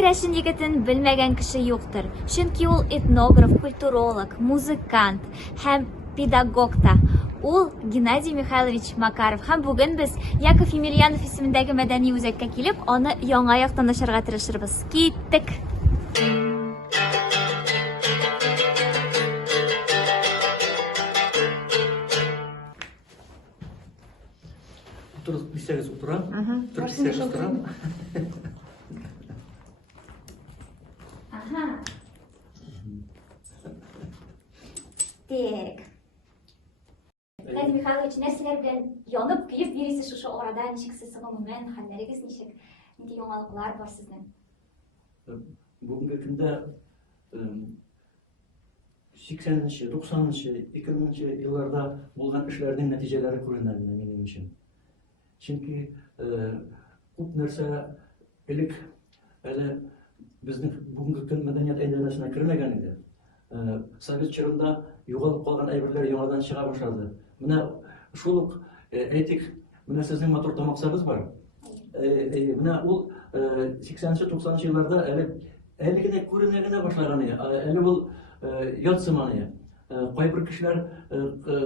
Керәшен егетен белмәгән кеше юктыр. Чөнки ул этнограф, культуролог, музыкант һәм педагог та. Ул Геннадий Михайлович Макаров. Һәм бүген без Яков Емельянов исемендәге мәдәни үзәккә килеп, аны яңа яктан ачарга тырышырбыз. Киттек! Дисәгез утырам, дисәгез утырам. Ага. Так. Геннадий Михайлович, нәрсәләр белән янып, кыйып йөрисез шушы арада? Ничек сез гомумән, хәлләрегез ничек? Нинди яңалыклар бар сезнең? Бүгенге көндә 80-нче, 90-нчы, 2000-нче елларда булган эшләрнең нәтиҗәләре күренә минем өчен. Чөнки күп нәрсә элек әле безнең бүгенге көн мәдәният әйләнәсенә кермәгән иде. Совет чорында югалып калган әйберләр яңадан чыга башлады. Менә шул ук әйтик, менә сезнең матур тамаксагыз бар. Менә ул 80-нче, 90-нчы елларда әле генә күренә генә башлаган иде. Әле ул ятсыман иде. Кайбер кешеләр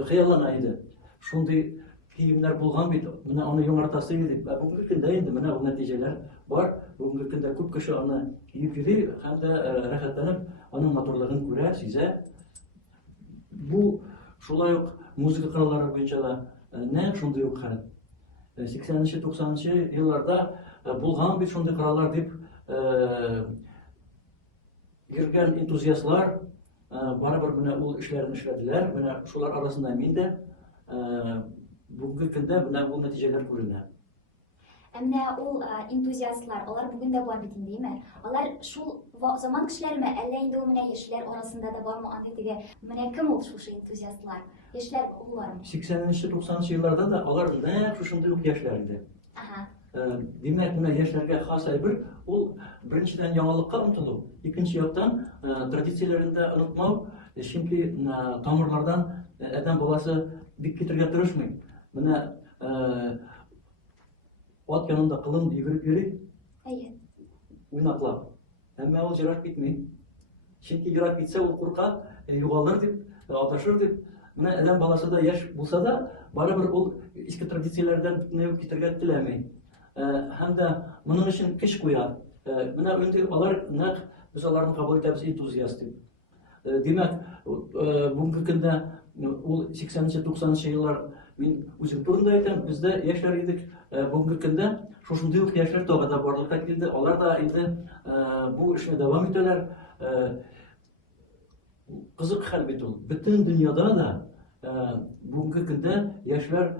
хыяллана иде. Шундый киемнәр булган бит, менә аны яңартасы иде. Бүгенге көндә инде менә ул нәтиҗәләр бар. Бүгенге көндә күп кеше аны киеп йөри һәм дә рәхәтләнеп, аның матурлыгын күрә, сизә. Бу шулай ук музыка кораллары буенча да нәкъ шундый ук хәл. 80-нче, 90-нчы елларда булган бит шундый кораллар дип йөргән энтузиастлар барыбер менә ул эшләрне эшләделәр. Менә шулар арасында мин дә бүгенге көндә менә ул нәтиҗәләр күренә. Әмма ул энтузиастлар, алар бүген дә бар бит инде, алар шул заман кешеләрме, әллә инде ул менә яшьләр арасында да бармы аны теге, менә кем ул шушы энтузиастлар? Яшьләр уллармы? 80-нче, 90-нчы елларда да алар нәкъ шушындый ук яшьләр иде. Димәк, менә яшьләргә хас әйбер, ул беренчедән яңалыкка омтылу, икенче яктан традицияләрен дә онытмау, чөнки тамырлардан адәм баласы бик китергә тырышмый. Менә ат янында кылын йөгереп йөри, уйнаклап. Әмма ул җырап китми. Чөнки җырап китсә, ул курка, югалыр дип, аташыр дип. Менә адәм баласы да яшь булса да, барыбер ул иске традицияләрдән бөтенләй китергә теләми. Һәм дә моның өчен көч куя. Менә инде алар нәкъ без аларны кабул итәбез энтузиаст дип. Димәк, бүгенге көндә ул 80-нче, 90-нчы еллар мин үзем турында әйтәм, бездә яшьләр идек. Бүгенге көндә шушындый ук яшьләр тагы да барлыкка килде. Алар да инде бу эшне дәвам итәләр. Кызык хәл бит ул. Бөтен дөньяда да бүгенге көндә яшьләр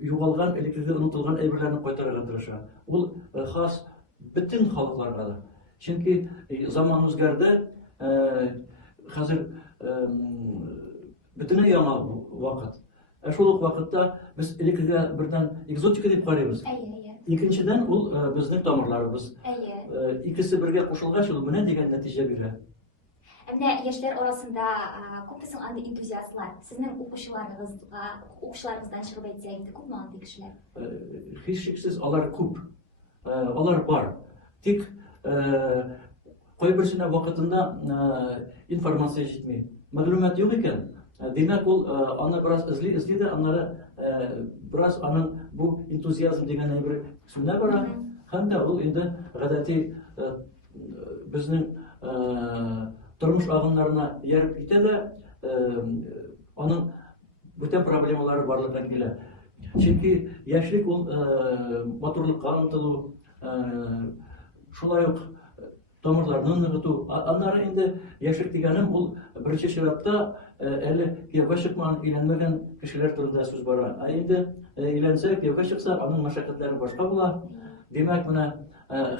югалган, элеккеге онытылган әйберләрне кайтарырга тырыша. Ул хас бөтен халыкларга да. Чөнки заман үзгәрде. Хәзер бөтенләй яңа вакыт. Шул ук вакытта без элеккегә бердән экзотика дип карыйбыз. Икенчедән ул безнең тамырларыбыз. Икесе бергә кушылгач, ул менә дигән нәтиҗә бирә. Менә яшьләр арасында күпме андый энтузиастлар, сезнең укучыларыгыздан чыгып әйтсә инде, күпме андый кешеләр? Һичшиксез алар күп. Алар бар. Тик кайберсенә вакытында информация җитми. Мәгълүмат юк икән. Димәк, ул аны бераз эзли дә, аннары бераз аның бу энтузиазм дигән әйбер сүнә бара. Һәм дә ул инде гадәти безнең тормыш агымнарына ярып китә дә, аның бүтән проблемалары барлыкка килә. Чөнки яшьлек ул матурлыкка омтылу, шулай ук тамырларны ныгыту. Аннары инде яшьлек дигәнем ул беренче чиратта әле кияүгә чыкмаган, өйләнмәгән кешеләр турында сүз бара. Инде өйләнсә, кияүгә чыкса, аның мәшәкатьләре башка була. Димәк, менә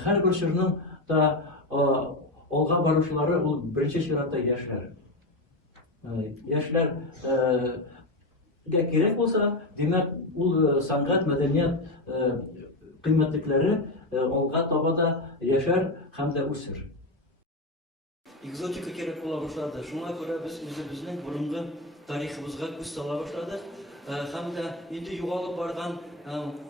һәрбер чорның да алга баручылары ул беренче чиратта яшьләр. Яшьләргә кирәк булса, димәк, ул сәнгать, мәдәният кыйммәтлекләре алга таба да яшәр һәм дә үсер. Экзотика кирәк була башлады. Шуңа күрә без үзебезнең борынгы тарихыбызга күз сала башладык. һәм дә инде югалып барган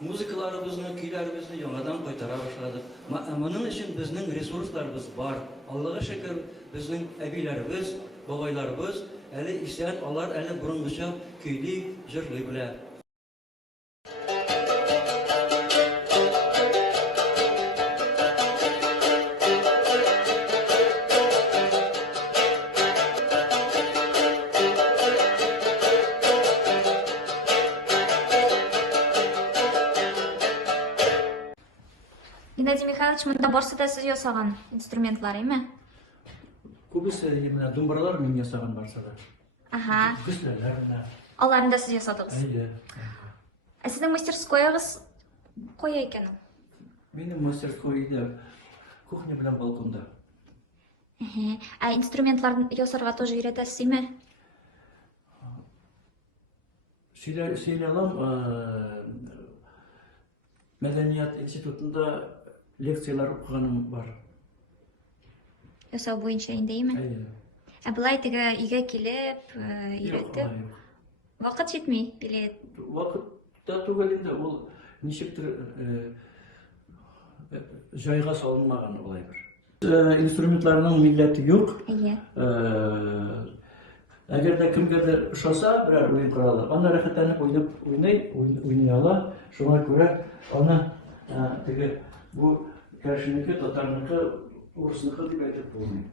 музыкаларыбызны, көйләребезне яңадан кайтара башладык. Моның өчен безнең ресурсларыбыз бар. Аллага шөкер, безнең әбиләребез, бабайларыбыз әле исән, алар әле борынгыча көйли, җырлый белә. Геннадий Михайлович, монда барсы да сез ясаган инструментлар, эме? Күбесе менә думбралар мин ясаган барса да. Ага. Гөсләләр менә. Аларны да сез ясадыгыз. Әйе. Ә сезнең мастерскоягыз кая икән ул? Минем мастерскойда кухня белән балконда. Ә инструментларны ясарга тоже өйрәтәсезме? Сөйләләм, Мәдәният институтында лекциялар укыганым бар. Ясау буенча инде, эме? Әйе. Ә болай теге өйгә килеп, өйрәтеп, вакыт җитми, билет. Вакытта түгел инде, ул ничектер җайга салынмаган улай бер. Инструментларның милләте юк. Әйе. Әгәр дә кемгәдер ошаса, берәр уен коралы, аны рәхәтләнеп уйный ала. Шуңа күрә аны теге бу кәшинеке, татарныкы, урысныкы дип әйтеп булмый.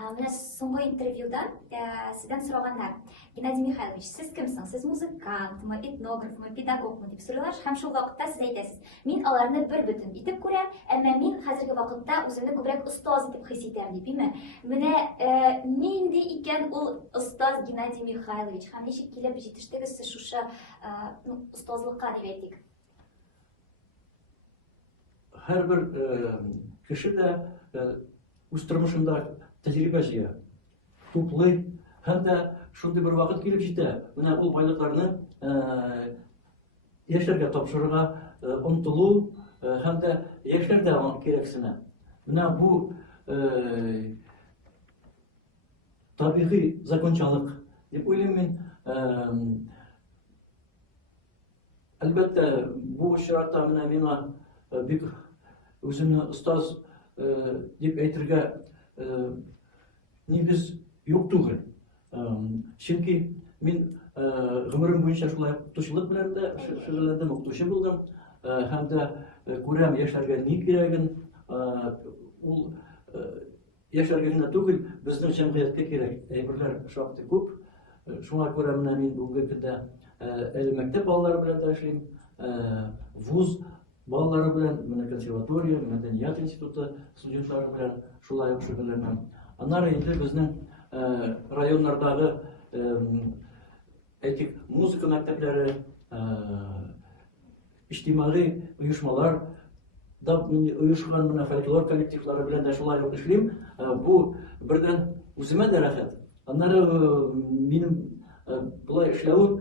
Менә соңгы интервьюда сездән сораганнар: Геннадий Михайлович, сез кемсең? Сез музыкантмы, этнографмы, педагогмы дип сорыйлар, һәм шул вакытта сез әйтәсез: мин аларны бер бөтен итеп күрәм, әмма мин хәзерге вакытта үземне күбрәк остаз итеп хис итәм дип, име? Менә нинди икән ул остаз Геннадий Михайлович? Һәм ничек килеп җитештегез сез шушы остазлыкка дип әйтик? Һәрбер кеше дә үз тормышында тәҗрибә җыя, туплый, һәм дә шундый бер вакыт килеп җитә. Менә ул байлыкларны яшьләргә тапшырырга омтылу, һәм дә яшьләр дә кирәксенә. Менә бу табигый закончалык дип уйлыйм мин. Әлбәттә, бу очракта менә миңа бик үземне остаз дип әйтергә нигез юк түгел. Чөнки мин гомерем буенча шулай укытучылык белән дә шөгыльләндем, укытучы булдым, һәм дә күрәм яшьләргә ни кирәген. Ул яшьләргә генә түгел, безнең җәмгыятькә кирәк әйберләр шактый күп. Шуңа күрә менә мин бүгенге көндә әле мәктәп балалары белән дә эшлим, вуз балалары белән, менә консерватория, Мәдәният институты студентлары белән шулай ук шөгыльләнәм. Аннары инде безнең районнардагы әйтик, музыка мәктәпләре, иҗтимагый оешмалар да оешкан менә фольклор коллективлары белән дә шулай ук эшлим. Бу бердән үземә дә рәхәт. Аннары минем булай эшләвем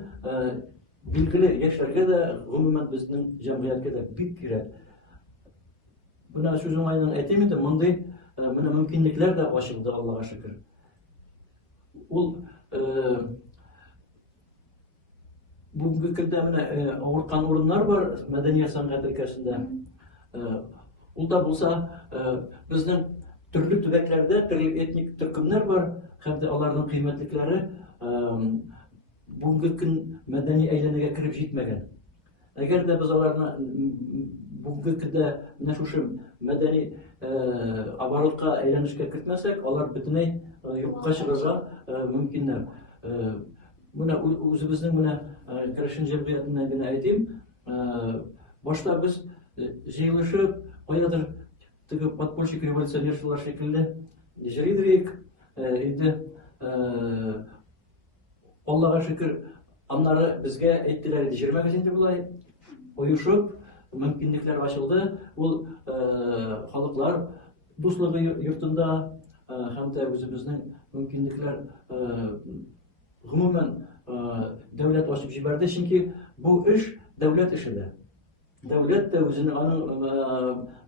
билгеле яшьләргә дә, гомумән безнең җәмгыятькә дә бик кирәк. Менә сүз уңайдан әйтим инде, мондый менә мөмкинлекләр дә ачылды, Аллага шөкер. Ул бүгенге көндә менә авырткан урыннар бар мәдәният сәнгать өлкәсендә. Ул да булса, безнең төрле төбәкләрдә төрле этник төркемнәр бар, һәм дә аларның кыйммәтлекләре бүгенге көн мәдәни әйләнәгә киреп җитмәгән. Әгәр дә без аларны бүгенге көндә менә шушы мәдәни оборотка әйләнешкә кертмәсәк, алар бөтенләй юкка чыгарга мөмкиннәр. Менә үзебезнең менә керәшен җәмгыятенә генә әйтим, башта без җыелышып, каядыр теге подпольщик революционерлар шикелле җырлыйдык, инде Аллага шөкер, аннары безгә әйттеләр, җырмагыз инде булай, оешып, мөмкинлекләр ачылды. Ул халыклар дуслыгы йортында, һәм дә үзебезнең мөмкинлекләр гомумән дәүләт ачып җибәрде, чөнки бу эш дәүләт эше дә. Дәүләт дә үзенең аның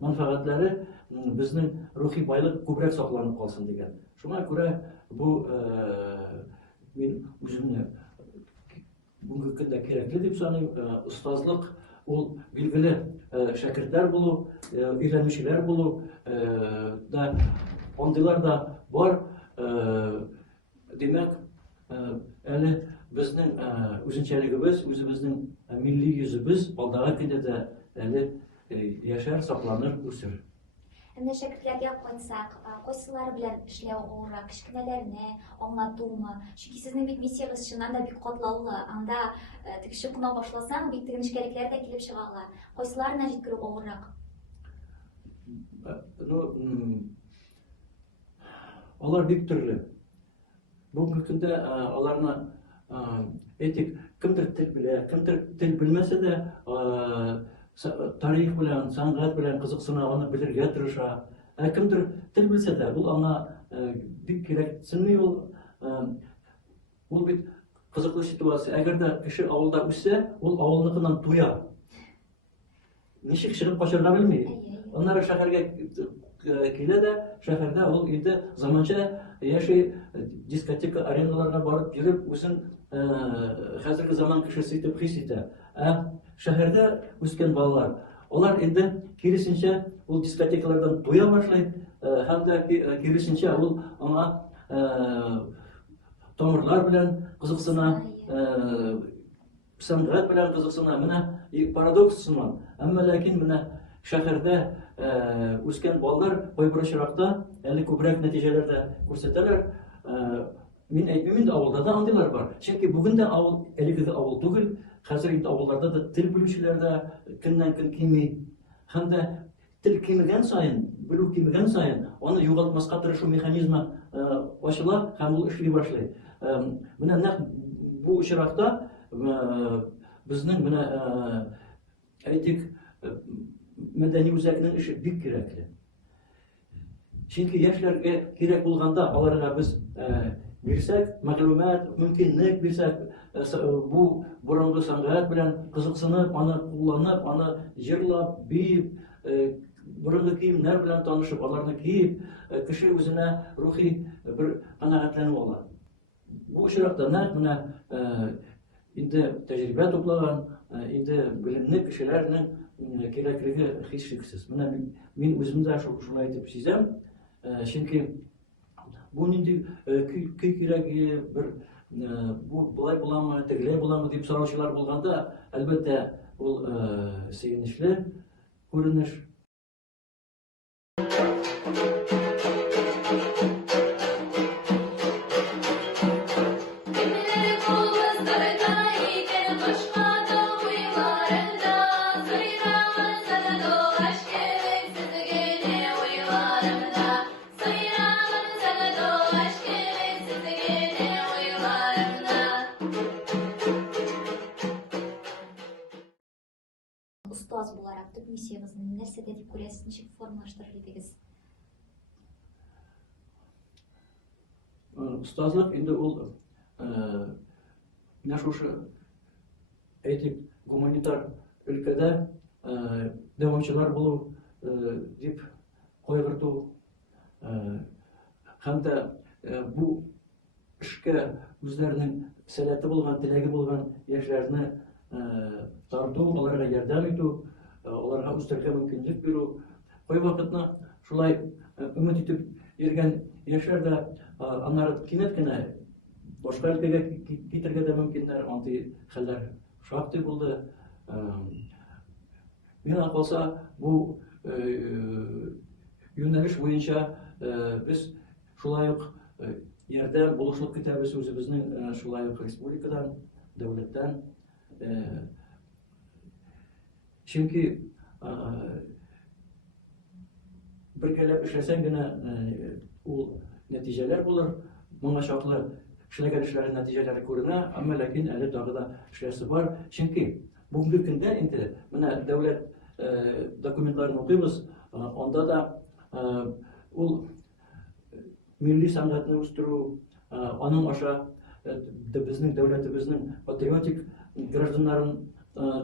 мәнфәгатьләре безнең рухи байлык күбрәк сакланып калсын дигән. Шуңа күрә бу мен үземне бүгінгі күнде кереклі деп санаймын. Ұстазлық ол белгілі шәкірттер болу, үйренушілер болу да, ондайлар да бар. Демек, әлі біздің өзінчәлігіміз, өзіміздің милли yüzібіз алдағы күнде де әлі яшар, сакланыр, үсер. Әнә шәкертләргә кайтсак, кайсылары белән эшләү авыррак, кечкенәләрне аңлатумы? Чөнки сезнең бит миссиягыз чыннан да бик катлаулы. Анда тегеше кына башласаң, бик теге нечкәлекләр дә килеп чыгалар. Кайсыларына җиткерү авыррак? Алар бик төрле. Бүгінгі күнде аларны әйтик, кемдер тел белә, кемдер тел белмәсә дә, тарих белән, сәнгать белән кызыксына, аны белергә тырыша. Кемдер тел белсә дә, ул аңа бик кирәксенми, ул бит кызыклы ситуация. Әгәр дә кеше авылда үссә, ул авылныкынан туя. Ничек чыгып качарга белми. Аннары шәһәргә килә дә, шәһәрдә ул инде заманча яши, дискотека, ареналарга барып йөреп, үзен хәзерге заман кешесе итеп хис итә. Шәһәрдә үскән балалар, алар инде киресенчә ул дискотекалардан туя башлый, һәм дә киресенчә ул аңа тамырлар белән кызыксына, сәнгать белән кызыксына. Менә парадокс сыман. Әмма ләкин менә шәһәрдә үскән балалар кайбер очракта әле күбрәк нәтиҗәләрдә күрсәтәләр. Мин әйтмим, инде авылда да андыйлар бар. Чөнки бүген дә авыл әлеге авыл түгел. Хәзер инде авылларда да тел белүчеләр дә көннән-көн кими. Һәм дә тел кимегән сайын, белү кимегән сайын, аны югалтмаска тырышу механизмы ачыла һәм ул эшли башлый. Менә нәкъ бу очракта безнең менә әйтик, мәдәни үзәкнең эше бик кирәкле. Чөнки яшьләргә кирәк булганда аларга без бирсәк, мәгълүмат, мөмкинлек бирсәк, бу борынгы сәнгать белән кызыксынып, аны кулланып, аны җырлап, биеп, борынгы киемнәр белән танышып, аларны киеп, кеше үзенә рухи бер канәгатьләнү ала. Бу очракта нәкъ менә инде тәҗрибә туплаган, инде белемле кешеләрнең кирәклеге һичшиксез. Менә мин үзем дә шулай итеп сизәм. Чөнки бу нинди көй кирәк, бер бу булай буламы, тегеләй буламы дип сораучылар булганда, әлбәттә ул сөенечле күренеш. Устаз буларак төп миссиягызны нәрсәдә дип күрәсез, ничек формалаштырыр идегез? Устазлык инде ул менә шушы әйтик, гуманитар өлкәдә дәвамчылар булу дип кайгырту, һәм дә бу эшкә үзләренең сәләте булган, теләге булган яшьләрне тарту, аларга ярдәм итү, аларга үстерергә мөмкинлек бирү. Кайвакытны шулай өмет итеп йөргән яшьләр дә аннары кинәт кенә башка өлкәгә китергә дә мөмкиннәр, андый хәлләр шактый булды. Миңа калса, бу юнәлеш буенча без шулай ук ярдәм булышлык көтәбез үзебезнең шулай ук республикадан, дәүләттән. Чөнки бергәләп эшләсәң генә ул нәтиҗәләр булыр. Моңа чаклы эшләгән эшләр нәтиҗәләре күренә, әмма ләкин әле тагы да эшләсе бар. Чөнки бүгенге көндә инде менә дәүләт документларын укыйбыз, анда да ул милли сәнгатьне үстерү, аның аша безнең дәүләтебезнең патриотик гражданнарын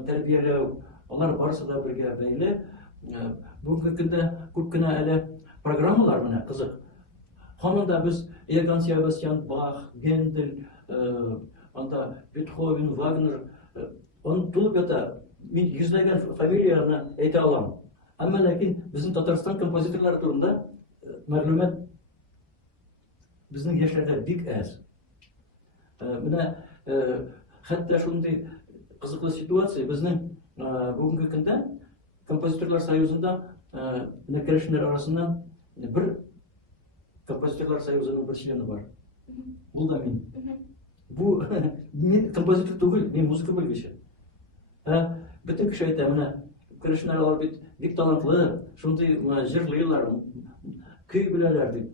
тәрбияләү, алар барысы да бергә бәйле. Бүгенге көндә күп кенә әле программалар менә кызык. Һаман да без Иоганн Себастьян Бах, Гендель, анда Бетховен, Вагнер, он тулып ята. Мин йөзләгән фамилияны әйтә алам. Әмма ләкин безнең Татарстан композиторлары турында мәгълүмат безнең яшьләрдә бик әз. Менә хәтта шундый кызыклы ситуация безнең бүгенге көндә композиторлар союзында менә керәшеннәр арасыннан бер композиторлар союзының бер члены бар. Ул да мин. Бу мин композитор түгел, мин музыка белгече. Бөтен кеше әйтә, менә керәшеннәр алар бик талантлы, шундый җырлыйлар, көй беләләр дип.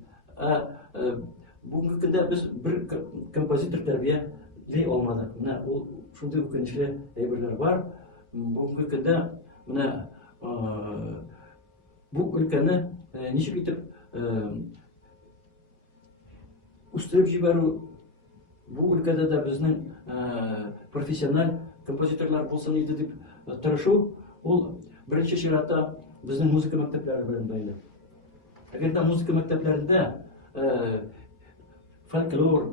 Бүгенге көндә без бер композитор тәрбияләй алмадык. Менә ул шундый үкенечле әйберләр бар. Бүгенге көндә менә бу өлкәне ничек итеп үстереп җибәрү, бу өлкәдә дә безнең профессиональ композиторлар булсын иде дип тырышу, ул беренче чиратта безнең музыка мәктәпләре белән бәйле. Әгәр дә музыка мәктәпләрендә фольклор,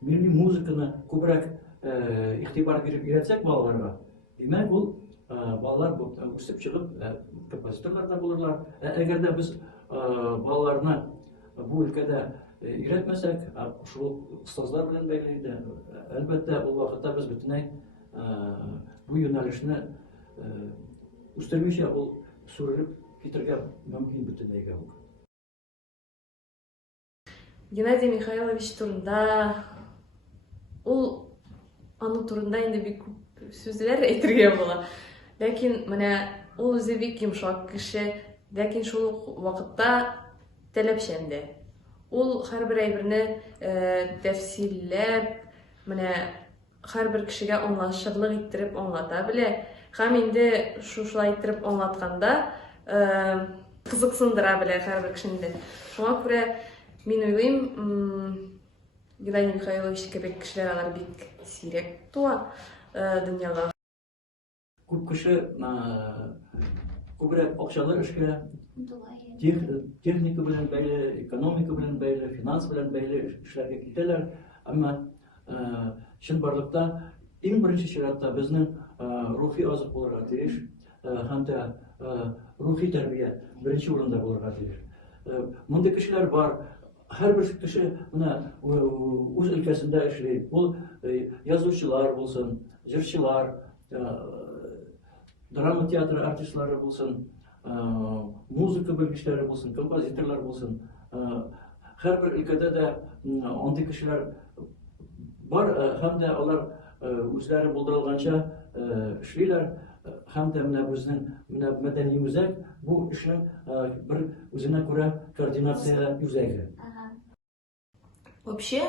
милли музыканы күбрәк игътибар биреп өйрәтсәк балаларга, димәк ул балалар үсеп чыгып композиторлар да булырлар. Әгәр дә без балаларны бу өлкәдә өйрәтмәсәк, шул остазлар белән бәйле иде. Әлбәттә, ул вакытта без бөтенләй бу юнәлешне үстермичә ул сүрелеп китергә мөмкин бөтенләйгә ул. Геннадий Михайлович турында, ул аның турында инде бик күп сүзләр әйтергә була. Ләкин менә ул үзе бик йомшак кеше, ләкин шул вакытта таләпчән дә. Ул һәрбер әйберне тәфсилләп, менә һәрбер кешегә аңлашырлык иттереп аңлата белә. Һәм инде шулай иттереп аңлатканда кызыксындыра белә һәрбер кешене. Шуңа күрә мин уйлыйм, Геннадий Михайлович кебек кешеләр алар бик сирәк туа дөньяда. Күп кеше күбрәк акчалы эшкә, техника белән бәйле, экономика белән бәйле, финанс белән бәйле эшләргә китәләр. Әмма чынбарлыкта иң беренче чиратта безнең рухи азык булырга тиеш, һәм дә рухи тәрбия беренче урында булырга тиеш. Мондай кешеләр бар. Һәрбер кеше менә үз өлкәсендә эшли. Ул язучылар булсын, җырчылар, драма театры артистлары булсын, музыка белгечләре булсын, композиторлар булсын. Һәрбер өлкәдә дә андый кешеләр бар, һәм дә алар үзләре булдырылганча эшлиләр. Һәм дә менә безнең мәдәни үзәк бу эшнең бер үзенә күрә координация үзәге. Вообще,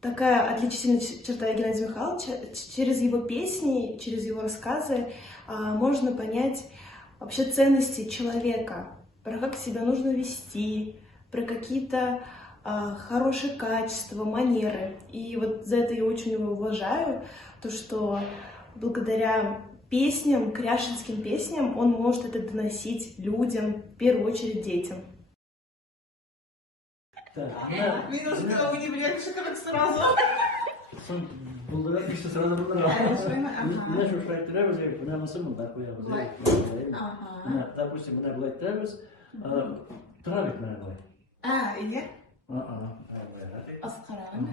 такая отличительная черта Геннадия Михайловича, через его песни, через его рассказы можно понять вообще ценности человека, про как себя нужно вести, про какие-то хорошие качества, манеры. И вот за это я очень его уважаю, то, что благодаря песням, кряшинским песням, он может это доносить людям, в первую очередь детям. Немножко удивляешься, как сразу. Булдырып, işte сразу булдырып. Менә шу шайтырабыз, менә монысын монда куябыз. Менә, допустим, менә булай итәбез. Тора бит менә булай. Иә? Аскарагын.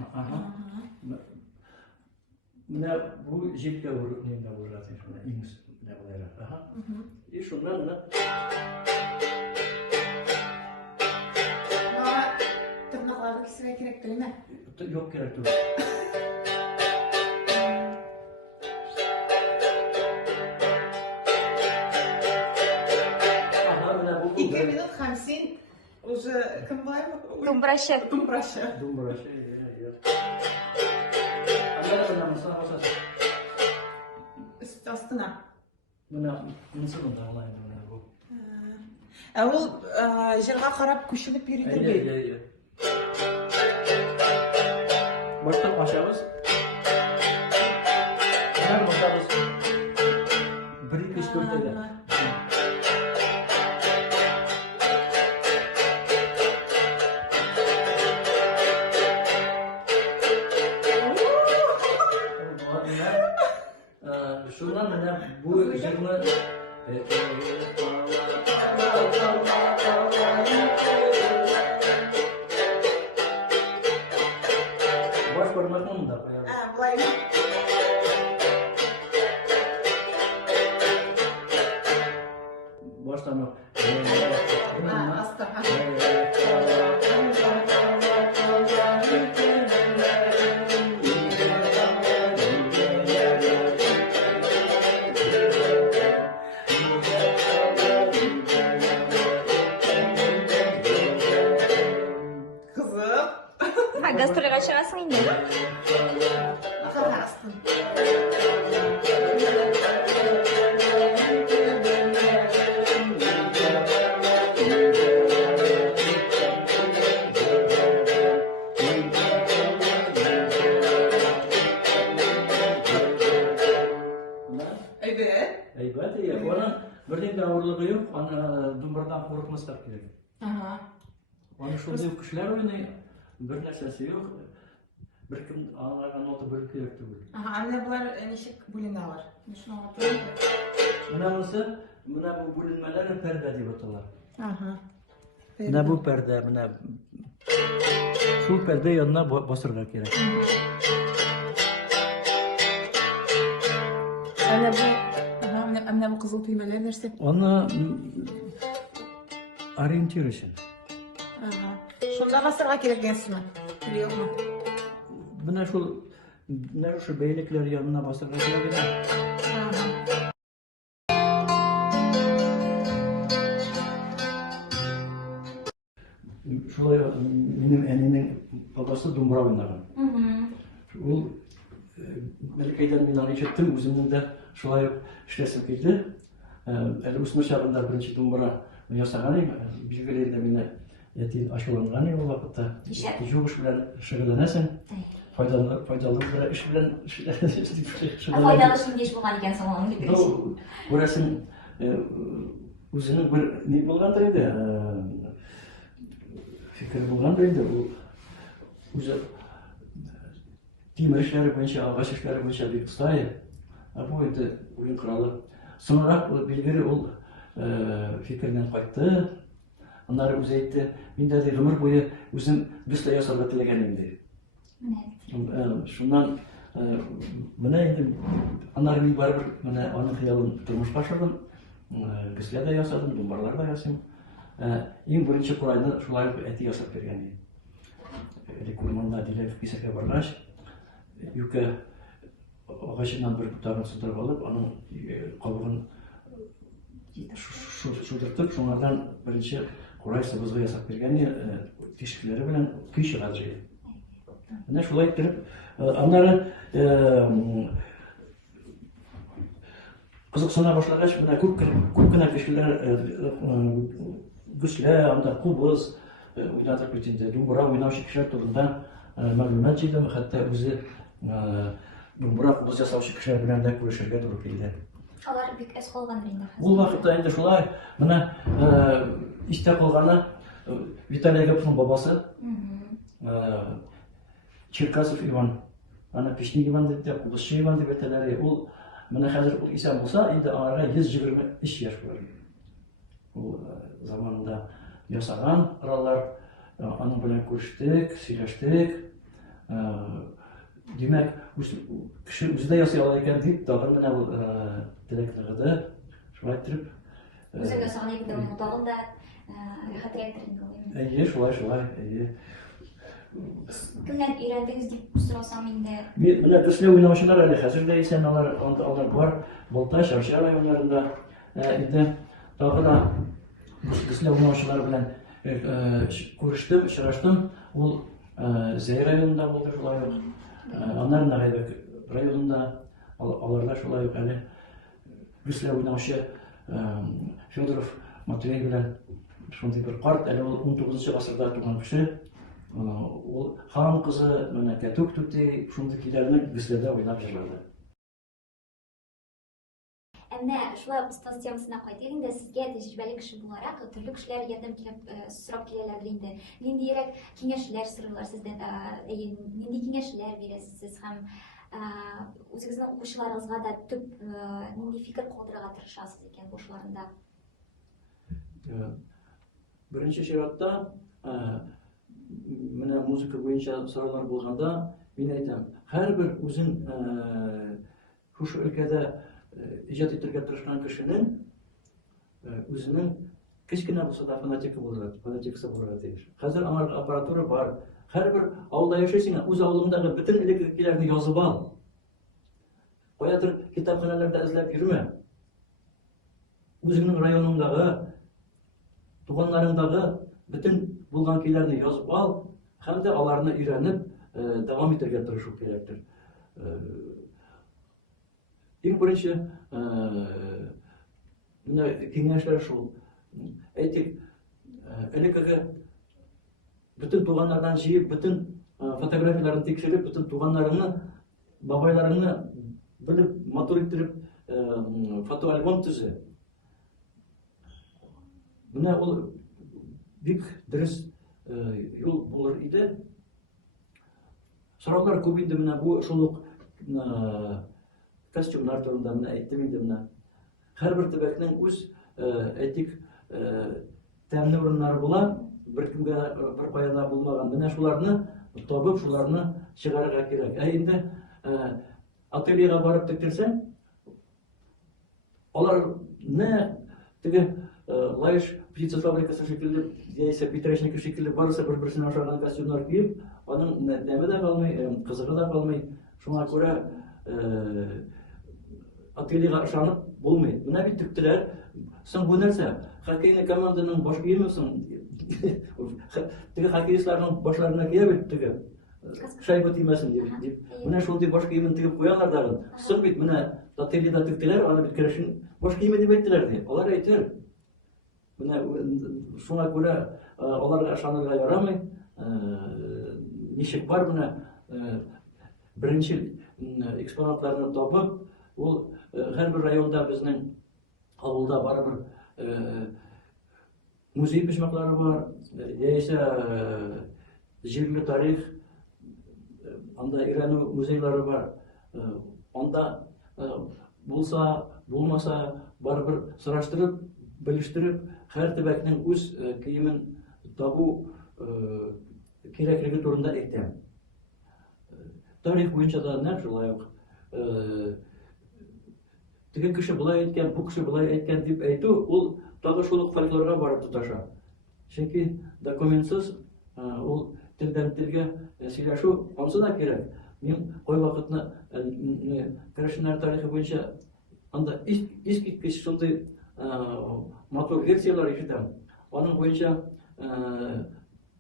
Менә бу җилкә урынында булырга тиеш, менә иңс менә булайрак. И шуннан менә Тырнакларды кисергә кирәк түгелме? Юк кирәк түгел. Ике минут һәм син уже кем булай? Думбрачы. Думбрачы. Думбрачы, иә. Анда шуннан саһаса. Үст астына. Менә монысын монда алайын менә бу. Ул җырга карап күченеп йөридер бит. Иә. Баштан ашабыз. Һәр башабыз. Бер-ике төртәдә. Şundan менә бу җырны баш бармакны да куябыз. Былай. Баштан Астыр. Kızım. Ha, гастрольгә чыгасың инде. Астын. Evet. әйбәт, оның бірден де ауырлығы жоқ, аны думбырдан қорықмастар керек. Оны шулай кешеләр уйный, бер нәрсәсе юк. Беркем аңлаган нота бөлеп керек түгел. Менә булар ничек бүленәләр? Менә монысы, менә бу бүленмәләр пәрдә дип аталар. Менә бу пәрдә, менә шул пәрдә янына басырга кирәк. Менә бу кызыл төймәләр нәрсә? Аны ориентир өчен. Шунда басырга кирәк дигәнсезме? Юкмы? Менә шул бәйлекләр янына басырга кирәк. Шулай минем әнинең бабасы думбра уйнаган. Ул Мәлкәйдән мин аны ишеттем, үземнең дә шулай ук эшләсем килде. Әле үсмер чагында беренче думбра ясаган идем. Билгеле инде мине ятин ачуланган ул вакытта. Юк эш белән шөгыльләнәсең. Файдалы бер эш белән шөгыльләнәсең. Файдалы эшең еш булган икән соң аны Ну, күрәсең, үзенең бер ни булгандыр инде. Фикер булгандыр инде. Ул үзе тимер эшләре буенча, агач эшләре буенча бик устай. Бу инде уен коралы. Соңрак билгеле ул фикердән кайтты. Аннары үзе әйтте, мин дә гомер буе үзем бөслә ясарга теләгән инде. Шуннан менә инде аннары мин барыбер менә аның хыялын тормышка ашырдым. Бөслә дә ясадым, думбарлар да ясыйм. Иң беренче курайны шулай ук әти ясап бергән иде. Рекурманда диләп кисәккә баргач, юкә агачыннан бер ботагын сыдырып алып, аның кабыгын шудыртып, шуңардан беренче курай сыбызгы ясап бергән иде, тишекләре белән көй чыгарды иде. Менә шулай итеп, аннары кызыксына башлагач, менә күп кенә кешеләр гүслә, анда кубыз уйнатып бит инде, думбра уйнаучы кешеләр турында мәгълүмат җыйдым, хәтта үзе думбра кубыз ясаучы кешеләр белән дә күрешергә туры килде. Алар бик әз калган инде. Ул вакытта инде шулай, менә истә калганы Виталий Гапның бабасы, Черкасов Иван, аны Пешник Иван дип, Кубызчы Иван дип әйтәләр. Ул менә хәзер ул исән булса, инде аңарга 123 яшь булыр. Ул заманында ясаган кораллар, аның белән күрештек, сөйләштек. Димәк, кеше үзе дә ясый ала икән дип, тагын менә ул теләк ныгыды. Шулай итеп, Үзе ясаган иде, ул тагын да хәтерләтер инде. Шулай. Кемнән өйрәндегез дип сорасам инде. Мин менә көчле уйнаучылар әле хәзер дә исән, алар бар. Балтай, Шаршар районнарында инде тагы да көчле уйнаучылар белән күрештем, очраштым. Ул Зәй районында булды шулай ук. Аннары Нагайбек районында аларда шулай ук әле көчле уйнаучы Федоров Матвей белән шундый бер карт, әле ул 19 гасырда туган кеше. Ул хан кызы менә Кәтүк Түти шундый көйләрне көчледә уйнап җырлады. Әмма шулай устаз темасына кайтыйк инде, сезгә тәҗрибәле кеше буларак, төрле кешеләр ярдәм сорап киләләр инде. Ниндирәк киңәшләр сорыйлар сездән, нинди киңәшләр бирәсез һәм Үзегезнең укучыларыгызга да төп нинди фикер калдырырга тырышасыз икән бу эшләрендә? Беренче чиратта, менә музыка буенча сораулар булганда, мин әйтәм, һәрбер үзен шушы өлкәдә иҗат итәргә тырышкан кешенең үзенең кечкенә булса да фонотекасы булырга тиеш. Хәзер аңарга аппаратура бар. Һәрбер авылда яшәсең, үз авылыңдагы бөтен электрикиләрне язып ал. Каядыр китапханәләрдә эзләп йөрмә. Үзеңнең районыңдагы, туганнарыңдагы бөтен булган көйләрне язып ал, һәм дә аларны өйрәнеп дәвам итәргә тырышу кирәктер. Иң беренче менә киңәшләр шул. Әйтик, элекеге бөтен туганнардан җыеп, бөтен фотографияларын тикшереп, бөтен туганнарыңны, бабайларыңны белеп, матур иттереп фотоальбом төзе. Менә ул бик дөрес юл булыр иде. Сораулар күп инде менә бу шул ук костюмнар турында менә әйттем инде менә. Һәрбер төбәкнең үз әйтик тәмле урыннары була, беркемгә бер каяда булмаган. Менә шуларны табып, шуларны чыгарырга кирәк. Инде ательега барып тектерсәң, алар нә теге лайш птица фабрикасы шикелле, яисә питречники шикелле барысы бер-берсенә охшаган костюмнар киеп, аның тәме дә калмый, кызыгы да калмый. Шуңа күрә ательега ышанып булмый. Менә бит тектеләр. Соң бу нәрсә? Хоккейный команданың баш киемесең? Теге хоккеистларның башларына кия бит теге. Шайба тимәсен дип. Менә шундый баш киемен тигеп куялар да. Соң бит менә ательеда тектеләр, аны бит керешен баш киеме дип әйттеләр ди. Алар әйтер. Менә шуңа күрә аларга ышанырга ярамый. Ничек бар менә беренче экспонатларны табып, ул һәрбер районда безнең авылда барыбер музей почмаклары бар, яисә җирле тарих, анда өйрәнү музейлары бар. Анда булса, булмаса, барыбер сораштырып, белештереп, һәр төбәкнең үз киемен табу кирәклеге турында әйтәм. Тарих буенча да нәкъ шулай ук. Теге кеше булай әйткән, бу кеше булай әйткән дип әйтү, ул тагы шул ук фольклорга барып тоташа. Чөнки документсыз ул телдән телгә сөйләшү ансы да кирәк. Мин кайвакытны керәшеннәр тарихы буенча анда искиткеч шундый матур версиялар ишетәм. Аның буенча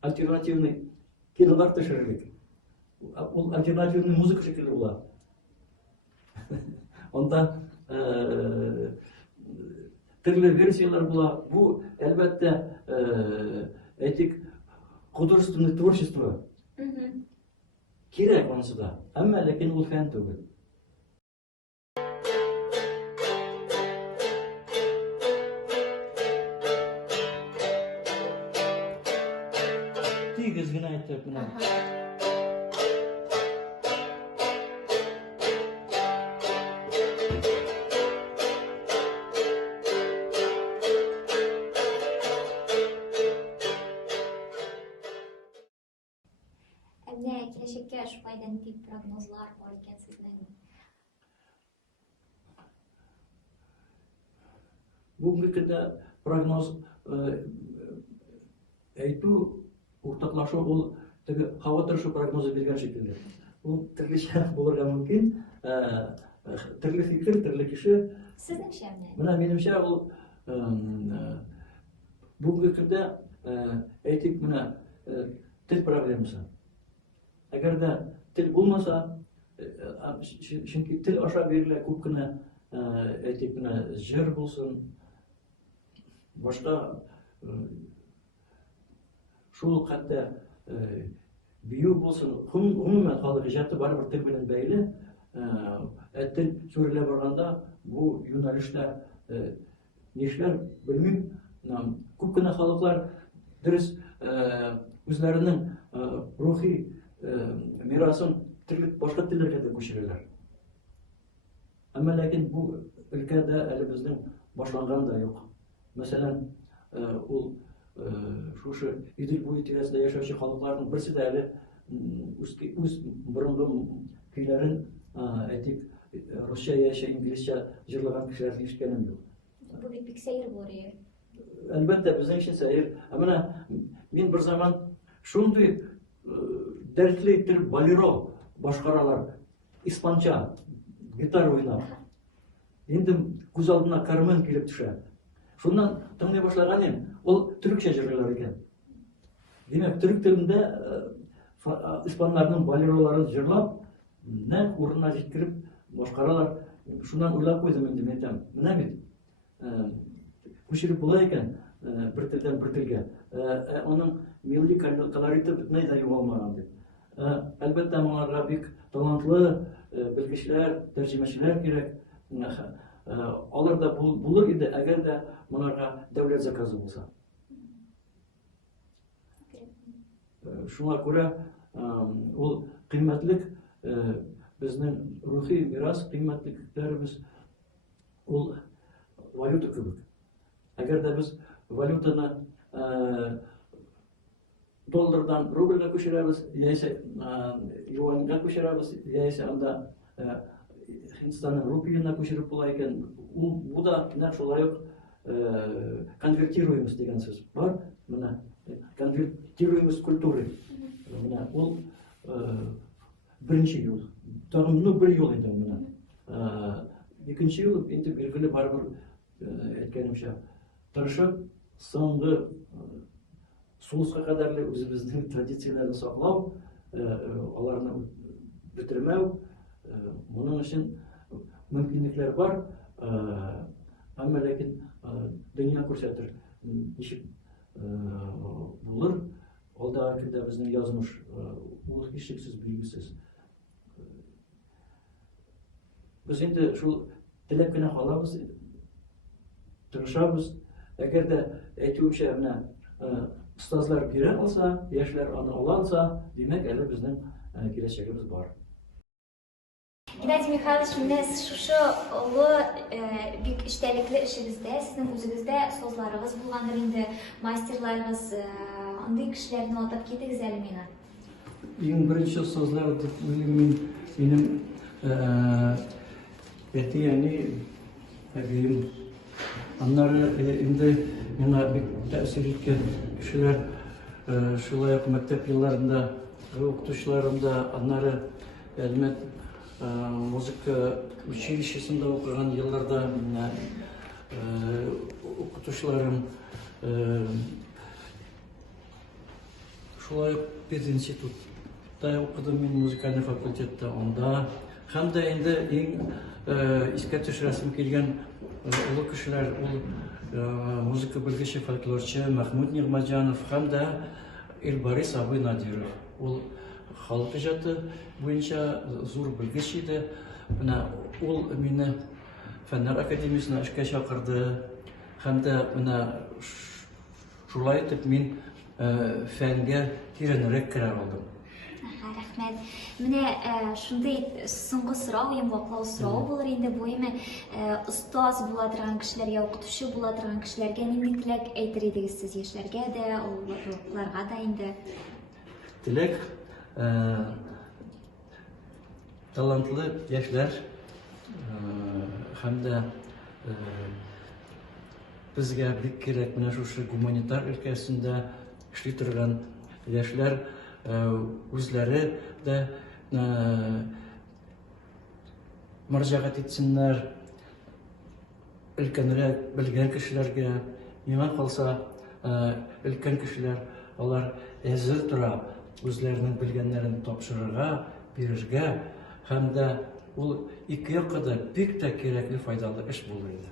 альтернативный кинолар төшерелик. Ул альтернативный музыка шикелле була. Анда төрле версиялар була. Бу әлбәттә әйтик художественное творчество. Кирәк анысы да. Әмма ләкин ул фән түгел. Тигез генә әйтеп менә. Менә киләчәккә шулай да нинди прогнозлар бар икән сезнең? Бүгенге көндә прогноз әйтү, уртаклашу ул теге һава торышы прогнозы биргән шикелле. Ул төрлечә булырга мөмкин. Төрле фикер, төрле кеше. Сезнеңчә менә? Менә минемчә ул бүгенге көндә әйтик менә тел проблемасы. Әгәр дә тел булмаса, чөнки тел аша бирелә күп кенә әйтик менә җыр булсын, башка шул хәтта бию булсын, гомумән халык иҗаты барыбер тел белән бәйле. Тел сүрелә барганда бу юнәлештә нишләр белмим. Күп кенә халыклар дөрес үзләренең рухи мирасын башка телләргә дә күчерәләр. Әмма ләкин бу өлкәдә әле безнең башланган да юк. Мәсәлән, ул шушы Идел буе тирәсендә яшәүче халыкларның берсе дә әле үз борынгы көйләрен әйтик русча яшә, инглизчә җырлаган кешеләрне ишеткәнем юк. Бу бит бик сәер булыр. Әлбәттә, безнең өчен сәер. Менә мин бер заман шундый дәртле итеп болеро башкаралар, испанча, гитара уйнап. Инде күз алдына Кармен килеп төшә. Шуннан тыңлый башлаган идем, ул төрекчә җырлыйлар икән. Димәк, төрек телендә испаннарның болероларын җырлап, нәкъ урынына җиткереп башкаралар. Шуннан уйлап куйдым инде мен әйтәм, менә бит күчереп була икән бер телдән бер телгә. Аның милли колориты бөтенләй дә югалмаган дип. Әлбәттә, моңарга бик талантлы белгечләр, тәрҗемәчеләр кирәк. Алар да булыр иде, әгәр дә монарга дәүләт заказы булса. Шуңа күрә ул кыйммәтлек, безнең рухи мирас, кыйммәтлекләребез ул валюта кебек. Әгәр дә без валютаны доллардан рубльгә күчерәбез, яисә юаньга күчерәбез, яисә анда Хинстанның рупиена күчереп була икән, бу да нәкъ шулай ук конвертируемость дигән сүз бар. Менә конвертируемость культуры. Менә ул беренче юл. Тагын бер юл инде менә. Икенче юл инде билгеле барбыр әйткәнемчә тырышып, соңгы сулышка кадәрле үзебезнең традицияләрне саклау, аларны бетермәү, моның өчен мөмкинлекләр бар. Әмма ләкин дөнья күрсәтер, ничек булыр. Алдагы көндә безнең язмыш ул һичшиксез билгесез. Без инде шул теләп кенә калабыз, тырышабыз. Әгәр дә әйтүемчә менә остазлар бирә алса, яшьләр аны ала алса, димәк әле безнең киләчәгебез бар. Геннадий Михайлович, менә шушы олы бик эчтәлекле эшегездә, сезнең үзегездә созларыгыз булгандыр инде, мастерларыгыз, андый кешеләрне атап китегез әле миңа. Иң беренче созлар дип уйлыйм минем әти-әни, әбием. Аннары инде миңа бик тәэсир иткән кешеләр, шулай ук мәктәп елларында, укытучыларымда, аннары Әлмәт музыка училищесында укыган елларда укытучыларым, шулай ук пединститутта укыдым мин, музыкальный факультетта анда. Һәм дә инде иң искә төшерәсем килгән олы кешеләр, ул музыка белгече, фольклорчы Мәхмүд Нигъмәтҗанов һәм дә Илбарис абый Надиров. Ул халык иҗаты буенча зур белгеч иде. Менә ул мине Фәннәр академиясенә эшкә чакырды. Һәм дә менә шулай итеп мин фәнгә тирәнрәк керә алдым. Рәхмәт. Менә шундый соңгы сорау, йомгаклау сорау булыр инде бу. Остаз була торган кешеләргә, укытучы була торган кешеләргә нинди теләк әйтер идегез сез яшьләргә дә, олугларга да инде? Теләк талантлы яшьләр һәм дә безгә бик кирәк менә шушы гуманитар өлкәсендә эшли торган яшьләр үзләре дә мөрәҗәгать итсеннәр өлкәнрәк белгән кешеләргә. Миңа калса, өлкән кешеләр алар әзер тора үзләренең белгәннәрен тапшырырга, бирергә, һәм дә ул ике якка да бик тә кирәкле, файдалы эш булыр иде.